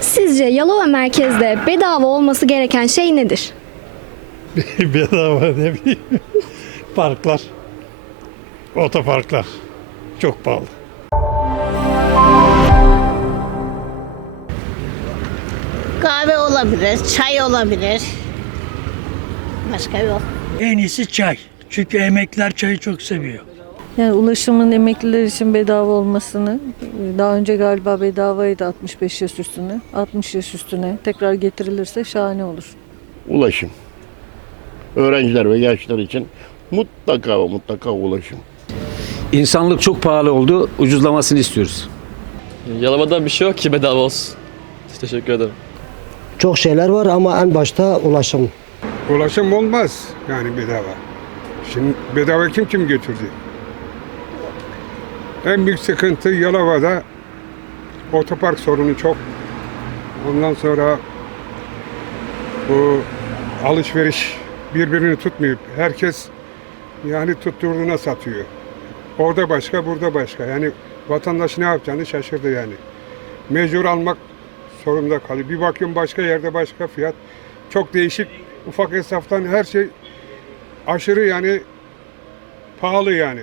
Sizce Yalova merkezde bedava olması gereken şey nedir? Bedava ne bileyim. Parklar. Otoparklar. Çok pahalı. Kahve olabilir, çay olabilir. Başka yok. En iyisi çay. Çünkü emekliler çayı çok seviyor. Yani ulaşımın emekliler için bedava olmasını daha önce galiba bedavaydı 65 yaş üstüne. 60 yaş üstüne tekrar getirilirse şahane olur. ulaşım. Öğrenciler ve gençler için mutlaka mutlaka ulaşım. İnsanlık çok pahalı oldu. Ucuzlamasını istiyoruz. Yalova'da bir şey yok ki bedava olsun. Teşekkür ederim. Çok şeyler var ama en başta ulaşım. Ulaşım olmaz yani bedava. Şimdi bedava kim kim götürdü? En büyük sıkıntı Yalova'da otopark sorunu çok. Ondan sonra bu alışveriş birbirini tutmuyor. Herkes yani tutturduğuna satıyor. Orada başka, burada başka. Yani vatandaş ne yapacağını şaşırdı yani. Mecbur almak zorunda kalıyor. Bir bakıyorum başka yerde başka fiyat. Çok değişik. Ufak esnaftan her şey aşırı yani pahalı yani.